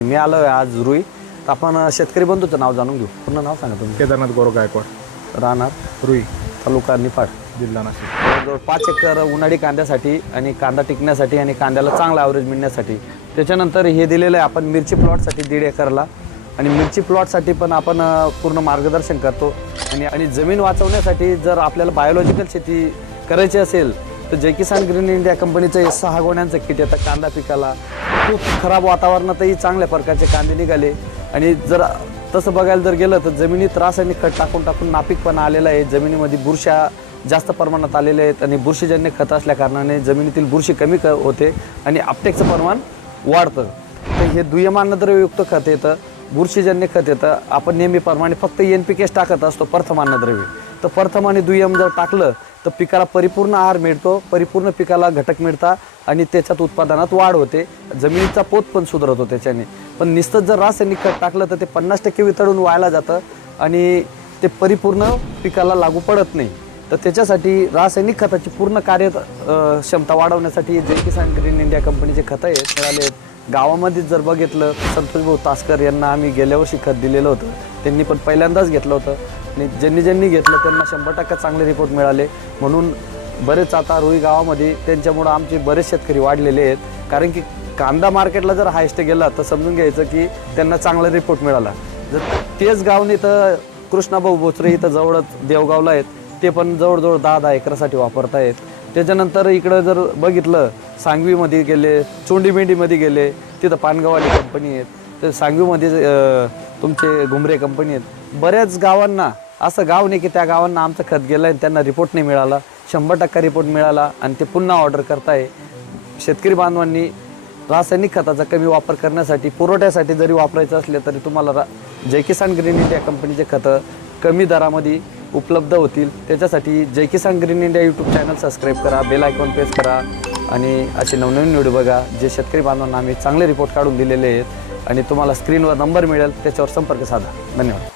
मी आलो आहे आज रुई. तर आपण शेतकरी बंधूचं नाव जाणून घेऊ. पूर्ण नाव सांगा तुम्ही. केदारनाथ गौरव गायकवाड, राहणार रुई, तालुका निफाड, जिल्हा नाशिक. जवळजवळ 5 एकर उन्हाळी कांद्यासाठी आणि कांदा टिकण्यासाठी आणि कांद्याला चांगला ॲव्हरेज मिळण्यासाठी. त्याच्यानंतर हे दिलेलं आहे आपण मिरची प्लॉटसाठी 1.5 एकरला. आणि मिरची प्लॉटसाठी पण आपण पूर्ण मार्गदर्शन करतो. आणि जमीन वाचवण्यासाठी जर आपल्याला बायोलॉजिकल शेती करायची असेल तर जय किसान ग्रीन इंडिया कंपनीचं 6 गोण्यांचं किट येतं कांदा पिकाला. खूप खराब वातावरणातही चांगल्या प्रकारचे कांदे निघाले. आणि जर तसं बघायला जर गेलं तर जमिनीत रासायनिक खत टाकून नापीकपणा आलेला आहे. जमिनीमध्ये बुरशा जास्त प्रमाणात आलेल्या आहेत आणि बुरशीजन्य खत असल्या कारणाने जमिनीतील बुरशी कमी होते आणि आपटेकचं प्रमाण वाढतं. तर हे दुय्यम अन्नद्रव्ययुक्त खत येतं, बुरशीजन्य खत येतं. आपण नेहमीप्रमाणे फक्त NPKच टाकत असतो, प्रथम अन्नद्रव्य. तर प्रथम आणि दुय्यम जर टाकलं तर पिकाला परिपूर्ण आहार मिळतो, परिपूर्ण पिकाला घटक मिळतात आणि त्याच्यात उत्पादनात वाढ होते. जमिनीचा पोत पण सुधारतो त्याच्याने. पण नुसतं जर रासायनिक खत टाकलं तर ते 50% वितळून व्हायला जातं आणि ते परिपूर्ण पिकाला लागू पडत नाही. तर त्याच्यासाठी रासायनिक खताची पूर्ण क्षमता वाढवण्यासाठी जय किसान ग्रीन इंडिया कंपनीचे खतं आहेत मिळाले आहेत. गावामध्ये जर बघितलं संतोष भाऊ तासकर यांना आम्ही गेल्या वर्षी खत दिलेलं होतं. त्यांनी पण पहिल्यांदाच घेतलं होतं आणि ज्यांनी घेतलं त्यांना 100% चांगले रिपोर्ट मिळाले. म्हणून बरेच आता रुई गावामध्ये त्यांच्यामुळं आमचे बरेच शेतकरी वाढलेले आहेत. कारण की कांदा मार्केटला जर हायस्ट गेला तर समजून घ्यायचं की त्यांना चांगला रिपोर्ट मिळाला. जर तेच गावने तर कृष्णाभाऊ बोचरे इथं जवळच देवगावला आहेत, ते पण जवळजवळ 10 एकरासाठी वापरत आहेत. त्याच्यानंतर इकडं जर बघितलं सांगवीमध्ये गेले, चोंडीमेंढीमध्ये गेले, तिथं पानगाववाली कंपनी आहेत. तर सांगवीमध्ये तुमचे घुमरे कंपनी आहेत. बऱ्याच गावांना असं गाव नाही की त्या गावांना आमचं खत गेलं आणि त्यांना रिपोर्ट नाही मिळाला. 100% रिपोर्ट मिळाला आणि ते पुन्हा ऑर्डर करताय. शेतकरी बांधवांनी रासायनिक खताचा कमी वापर करण्यासाठी, पुरवठ्यासाठी जरी वापरायचं असले तरी तुम्हाला जय किसान ग्रीन इंडिया कंपनीचे खतं कमी दरामध्ये उपलब्ध होतील. त्याच्यासाठी Jai Kisan green India YouTube channel subscribe करा, बेल आयकॉन प्रेस करा आणि असे नवनवीन व्हिडिओ बघा जे शेतकरी बांधवांना आम्ही चांगले रिपोर्ट काढून दिलेले आहेत. आणि तुम्हाला स्क्रीनवर नंबर मिळेल, त्याच्यावर संपर्क साधा. धन्यवाद.